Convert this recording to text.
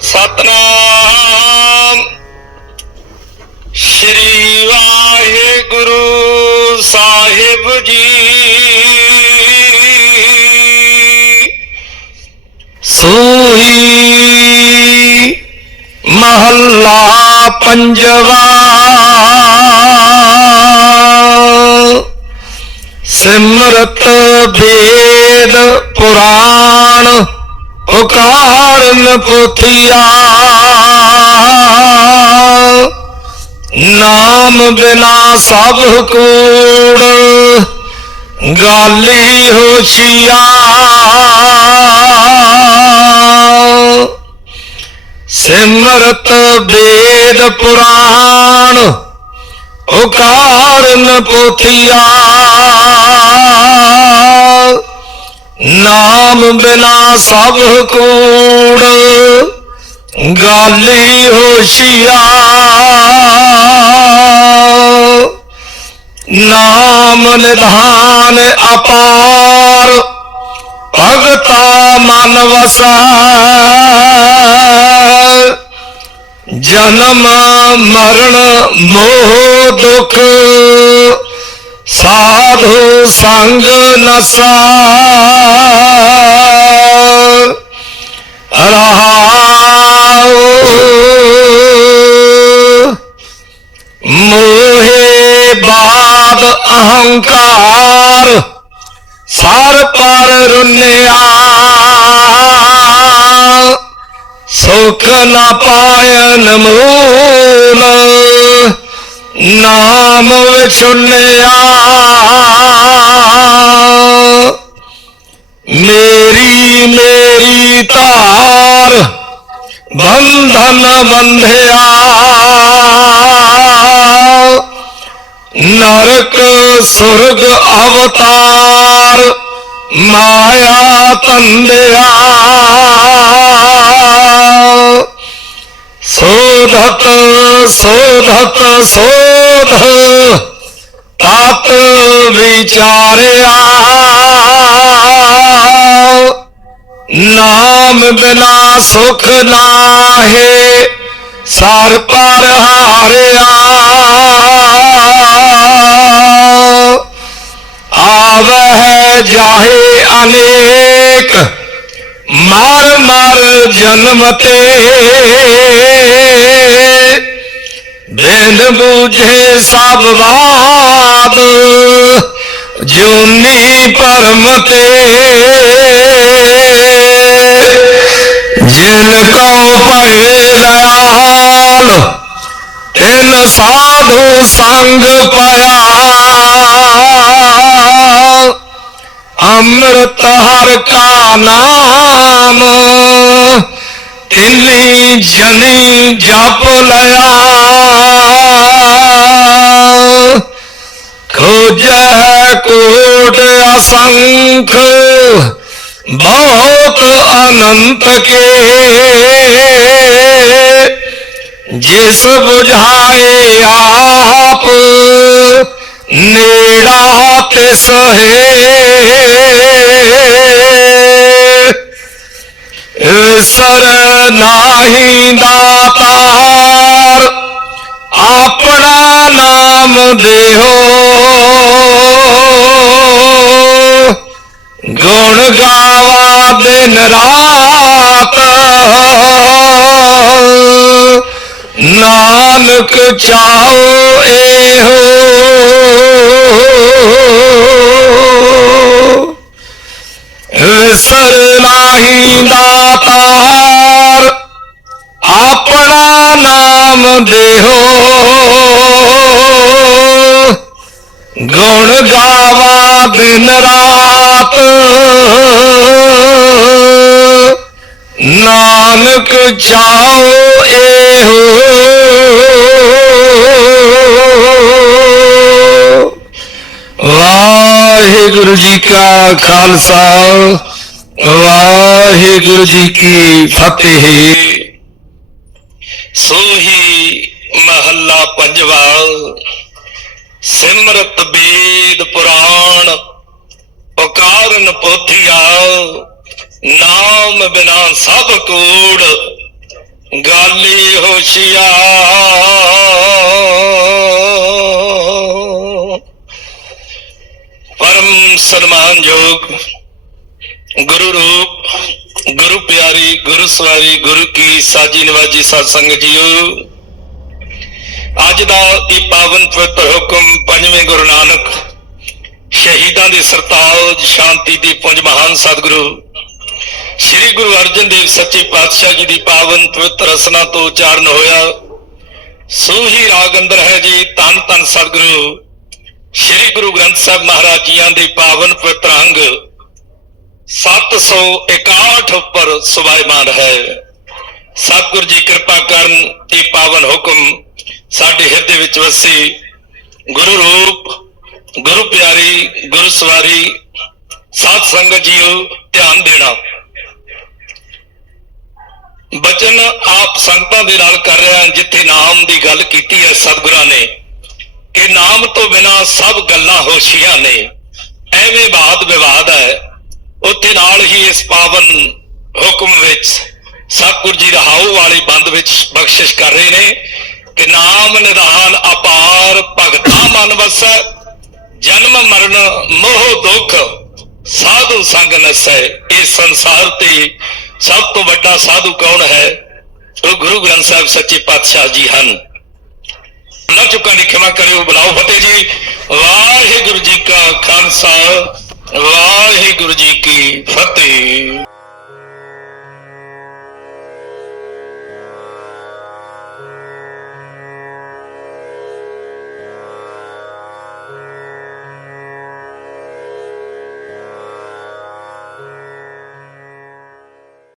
ਸਤਨਾਮ। ਸ਼੍ਰੀ ਵਾਹਿਗੁਰੂ ਸਾਹਿਬ ਜੀ। ਸੋਹੀ ਮਹੱਲਾ ਪੰਜਵਾ। ਸਿਮਰਤ ਵੇਦ ਪੁਰਾਣ। ਉਕਾਰਨ ਪੁਥਿਆ। ਨਾਮ ਬਿਨਾ ਸਭ ਕੂੜ ਗਾਲੀ ਹੋਸ਼ਿਆ। ਸਿਮਰਤ ਵੇਦ ਪੁਰਾਣ ਉਕਾਰਨ ਪੁਥਿਆ। ਨਾਮ ਬਿਨਾ ਸਭ ਕੂੜ ਗਾਲੀ ਹੋਸ਼ਿਆ ਨਾਮ ਨਿਧਾਨ ਅਪਾਰ, ਭਗਤਾ ਮਨ ਵਸੈ ਜਨਮ ਮਰਨ ਮੋਹ ਦੁਖ। ਸਾਧੂ ਸੰਗ ਨਸਾ ਰਹਾਉ। ਮੋਹੇ ਬਾਦ ਅਹੰਕਾਰ ਸਰ ਪਰ ਰੁੰਨਿਆ। ਸੁਖ ਨ ਪਾਇਨ ਮੂਲ। ਨਾਮ ਵਿਛੁੰਨਿਆ ਮੇਰੀ ਮੇਰੀ ਤਾਰ ਬੰਧਨ ਬੰਧਿਆ। ਨਰਕ ਸੁਰਗ ਅਵਤਾਰ ਮਾਇਆ ਤੰਦਿਆ। ਸੋਧਤ ਸੋਧਤ, ਸੋਧ। ਤਤ ਵਿਚਾਰਿਆ। ਨਾਮ ਬਿਨਾ ਸੁਖ ਨਾਹੀ, ਸਰ ਪਰ ਹਾਰਿਆ। ਆਵਹਿ ਜਾਹੇ ਅਨੇਕ ਮਰ ਮਰ ਜਨਮ ਤੇ। ਬਿਨ ਬੂਝੇ ਸਭ ਬਾਤ ਜੂਨੀ ਪਰਮ ਤੇ। ਜਿਨ ਕਉ ਭਏ ਦਇਆਲ, ਤਿਨ ਸਾਧੂ ਸੰਗ ਪਾਇਆ ਅੰਮ੍ਰਿਤ ਹਰ ਕਾ ਨਾਮ। ਤਿਨੀ ਜਨੀ ਜਪ ਲਿਆ। ਖੋਜੈ ਕੋਟ ਅਸੰਖ। ਬਹੁਤ ਅਨੰਤ ਕੇ। ਜਿਸ ਬੁਝਾਏ ਆਪ। ਨੇੜਾ ਤਿਸ ਹੈ। ਸਰ ਨਾਹੀ ਦਾਤਾਰ ਆਪਣਾ ਨਾਮ ਦੇਹੋ। ਗੁਣ ਗਾਵਾ ਦਿਨ ਰਾਤ ਨਾਨਕ ਚਾਹੋ ਇਹੋ। ਵਿਸਰ ਨਾਹੀ ਦਾਤਾਰ ਆਪਣਾ ਨਾਮ ਦੇਹੋ। ਗੁਣ ਗਾਵਾ ਦਿਨ ਰਾਤ। ਨਾਨਕ ਚਾਹੋ ਇਹੋ। ਕਾ ਖਾਲਸਾ, ਵਾਹਿਗੁਰੂ ਜੀ ਕੀ ਫਤਿਹ। ਸੋਹੀ ਮਹੱਲਾ ਪੰਜਵਾ, ਸਿਮਰਤ ਵੇਦ ਪੁਰਾਣ, ਪਕਾਰਨ ਪੋਥੀਆ, ਨਾਮ ਬਿਨਾ ਸਭ ਕੂੜ, ਗਾਲੀ ਹੋਸ਼ਿਆ। ਪਰਮ ਗੁਰੂ ਰੂਪ, ਗੁਰੂ ਪਿਆਰੀ, ਗੁਰੂ ਸਵਾਰੀ, ਗੁਰੂ ਕੀ ਸਾਜੀ ਨਵਾਜੀ ਸਾਧ ਸੰਗਤ ਜੀਓ। ਅੱਜ ਦਾ ਇਹ ਪਾਵਨ ਪਵਿੱਤਰ ਹੁਕਮ ਪੰਜਵੇਂ ਗੁਰੂ ਨਾਨਕ ਸ਼ਹੀਦਾਂ ਦੇ ਸਰਤਾਜ, ਸ਼ਾਂਤੀ ਦੀ ਪੁੰਜ ਮਹਾਨ ਸਤਿਗੁਰੂ, ਸ੍ਰੀ ਗੁਰੂ ਅਰਜਨ ਦੇਵ ਸੱਚੇ ਪਾਤਸ਼ਾਹ ਜੀ ਦੀ ਪਾਵਨ ਪਵਿੱਤਰ ਰਸਨਾ ਤੋਂ ਉਚਾਰਨ ਹੋਇਆ। ਸੂਹੀ ਰਾਗ ਅੰਦਰ ਹੈ ਜੀ ਤਨ ਤਨ ਸਤਿਗੁਰੂ। ਸ੍ਰੀ ਗੁਰੂ ਗ੍ਰੰਥ ਸਾਹਿਬ ਮਹਾਰਾਜ ਜੀਆਂ ਦੇ ਪਾਵਨ ਪਵਿੱਤਰ ਅੰਗ 761 ਉੱਪਰ ਸੁਭਾਇਮਾਨ ਹੈ। ਸਤਿਗੁਰ ਜੀ ਕਿਰਪਾ ਕਰਨ ਇਹ ਪਾਵਨ ਹੁਕਮ ਸਾਡੇ ਹਿਰਦੇ ਵਿੱਚ ਵਸੇ। ਗੁਰੂ ਰੂਪ, ਗੁਰੂ ਪਿਆਰੀ, ਗੁਰੂ ਸਵਾਰੀ, ਸਾਧ ਸੰਗਤ ਜੀਓ, ਧਿਆਨ ਦੇਣਾ। ਬਚਨ ਆਪ ਸੰਗਤਾਂ ਦੇ ਨਾਲ ਕਰ ਰਿਹਾ, ਜਿੱਥੇ ਨਾਮ ਦੀ ਗੱਲ ਕੀਤੀ ਹੈ ਸਤਿਗੁਰਾਂ ਨੇ। ਕਿ ਨਾਮ ਤੋਂ ਬਿਨਾ ਸਭ ਗੱਲਾਂ ਹੋਸ਼ੀਆਂ ਨੇ। ਐਵੇਂ ਬਾਤ ਵਿਵਾਦ ਹੈ। ਉੱਥੇ ਨਾਲ ਹੀ ਇਸ ਪਾਵਨ ਹੁਕਮ ਵਿੱਚ ਸਤਿਗੁਰ ਜੀ ਰਹਾਉ ਵਾਲੀ ਬੰਦ ਵਿੱਚ ਬਖਸ਼ਿਸ਼ ਕਰ ਰਹੇ ਨੇ ਕਿ ਨਾਮ ਨਿਧਾਨ ਅਪਾਰ ਭਗਤਾ ਮਨ ਵਸੈ, ਜਨਮ ਮਰਨ ਮੋਹ ਦੁੱਖ, ਸਾਧੂ ਸੰਗ ਨਸੈ। ਇਹ ਸੰਸਾਰ ਤੇ ਸਭ ਤੋਂ ਵੱਡਾ ਸਾਧੂ ਕੌਣ ਹੈ? ਉਹ ਗੁਰੂ ਗ੍ਰੰਥ ਸਾਹਿਬ ਸੱਚੇ ਪਾਤਸ਼ਾਹ ਜੀ ਹਨ। ਨਾ ਚੁੱਕਾਂ ਦੀ ਖਿਮਾ ਕਰਿਓ, ਬੁਲਾਓ ਫਤਿਹ ਜੀ। ਵਾਹਿਗੁਰੂ ਜੀ ਕਾ ਖਾਲਸਾ, ਵਾਹਿਗੁਰੂ ਜੀ ਕੀ ਫਤਿਹ।